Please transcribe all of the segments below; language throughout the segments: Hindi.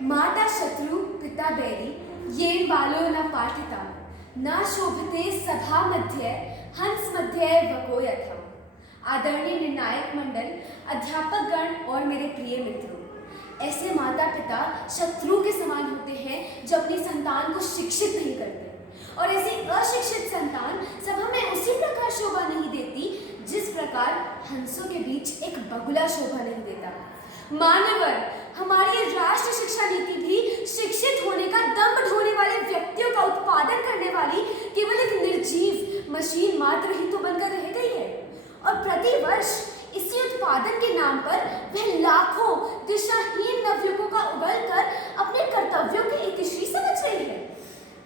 माता शत्रु पिता बैरी ये बालो न पाठिता न शोभते सभा मध्य हंस मध्य वकोयथम। आदरणीय निर्णायक मंडल, अध्यापक गण और मेरे प्रिय मित्रों, ऐसे माता पिता शत्रु के समान होते हैं जो अपनी संतान को शिक्षित नहीं करते, और ऐसी अशिक्षित संतान सभा में उसी प्रकार शोभा नहीं देती जिस प्रकार हंसों के बीच एक बगुला शोभा नहीं देता। मान्यवर, हमारी राष्ट्रीय शिक्षा नीति भी शिक्षित होने का दम ढोने वाले व्यक्तियों का उत्पादन करने वाली केवल एक निर्जीव मशीन मात्र ही तो बनकर रह गई है, और प्रतिवर्ष इसी उत्पादन के नाम पर वह लाखों दिशाहीन नवयुवकों का उगलकर अपने कर्तव्यों के इतिश्री समझ रही है।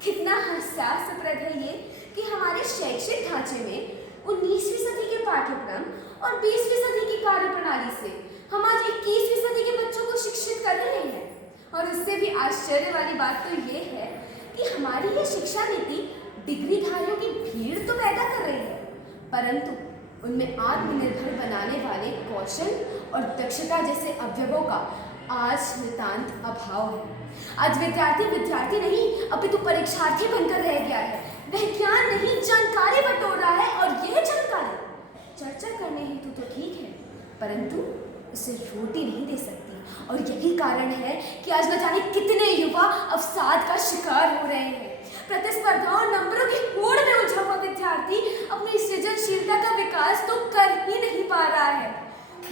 कितना हास्यास्पद है ये कि हमारे शैक्षिक ढांचे में 19वीं सदी के पाठ्यक्रम और 20वीं सदी की कार्यप्रणाली से हम आज 21वीं सदी के बच्चों को शिक्षित कर रहे हैं। और उससे भी आश्चर्य वाली बात तो ये है कि हमारी ये शिक्षा नीति डिग्रीधारियों की भीड़ तो पैदा कर रही है, परंतु उनमें आत्मनिर्भर बनाने वाले कौशल और दक्षता जैसे अवयवों का आज नितांत अभाव है। आज विद्यार्थी नहीं अपितु परीक्षार्थी बनकर रह गया है। वह ज्ञान नहीं जानकारी बटोर रहा है, और यह जानकारी चर्चा करने हेतु तो ठीक है, परंतु उसे रोटी नहीं दे सकती। और यही कारण है कि आज न जाने कितने युवा अवसाद का शिकार हो रहे हैं। प्रतिस्पर्धा और नंबरों की होड़ में उलझा हुआ विद्यार्थी अपनी सृजनशीलता का विकास तो कर ही नहीं पा रहा है।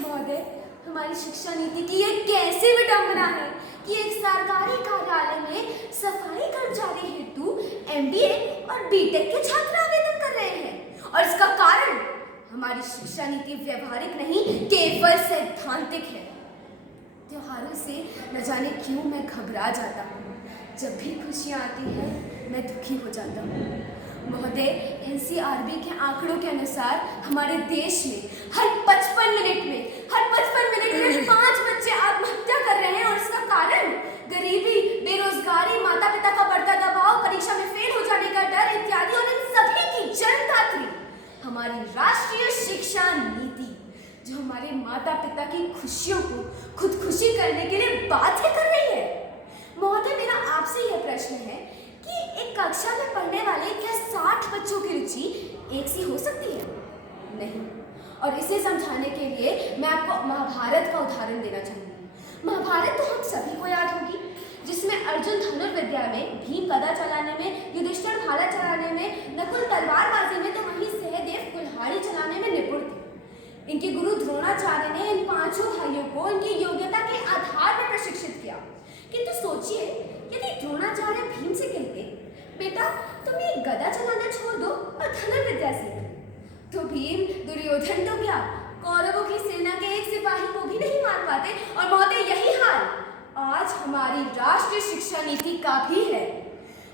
महोदय, हमारी शिक्षा नीति की ये कैसी विडंबना है कि एक सरकारी कार्यालय में सफाई कर्मचारी हेतु MBA और BTech के छात्र आवेदन कर रहे हैं, और इसका कारण हमारी शिक्षा नीति व्यवहारिक नहीं केवल सैद्धांतिक है। त्योहारों से न जाने क्यों मैं घबरा जाता हूँ। जब भी खुशियाँ आती हैं मैं दुखी हो जाता हूँ। महोदय, NCRB के आंकड़ों के अनुसार हमारे देश में हर 55 मिनट में 5 बच्चे आत्महत्या कर रहे हैं, और इसका कारण गरीबी, बेरोजगारी, माता पिता का बढ़ता दबाव, परीक्षा में फेल हो जाने का डर इत्यादि, और इन सभी की जन्मदात्री हमारी राष्ट्रीय शिक्षा नीति, जो हमारे माता पिता की खुशियों को खुदकुशी करने के लिए बाध्य कर रही है। महोदय, मेरा आपसे यह प्रश्न है कि एक कक्षा में पढ़ने वाले क्या 60 बच्चों की रुचि एक सी हो सकती है? नहीं। और इसे समझाने के लिए मैं आपको महाभारत का उदाहरण देना चाहूँगी। महाभारत तो हम सभी को याद होगी, जिसमें अर्जुन धनुर्विद्या में, भीम गदा चलाने में, युधिष्ठिर भाला चलाने में, नकुल तलवारबाजी में, तो वहीं सहदेव कुल्हाड़ी चलाने में निपुण थे। इनके गुरु द्रोणाचार्य ने इन पांचों भाइयों को इनकी योग्यता के आधार पर प्रशिक्षित किया। किंतु सोचिए, यदि द्रोणाचार्य भीम से कहते, बेटा तुम ये गदा चलाना छोड़ दो और धनुर्विद्या सीखो, तो भीम, दुर्योधन तो क्या, कौरवों की सेना के एक सिपाही को भी नहीं मार पाते। और महोदय, यही हाल आज हमारी राष्ट्रीय शिक्षा नीति का भी है।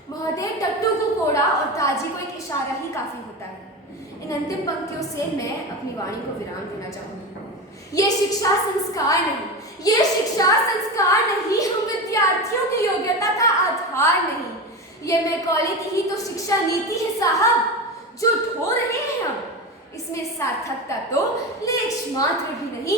महोदय, टट्टू को कोड़ा और ताजी को एक इशारा ही काफी होता है। इन अंतिम पंक्तियों से मैं अपनी वाणी को विराम देना चाहूंगी। ये शिक्षा संस्कार नहीं, हम विद्यार्थियों की योग्यता का आधार नहीं। ये मैकॉले की ही तो शिक्षा नीति है साहब, जो ढो रहे हैं हम। इसमें सार्थकता तो लेश मात्र भी नहीं,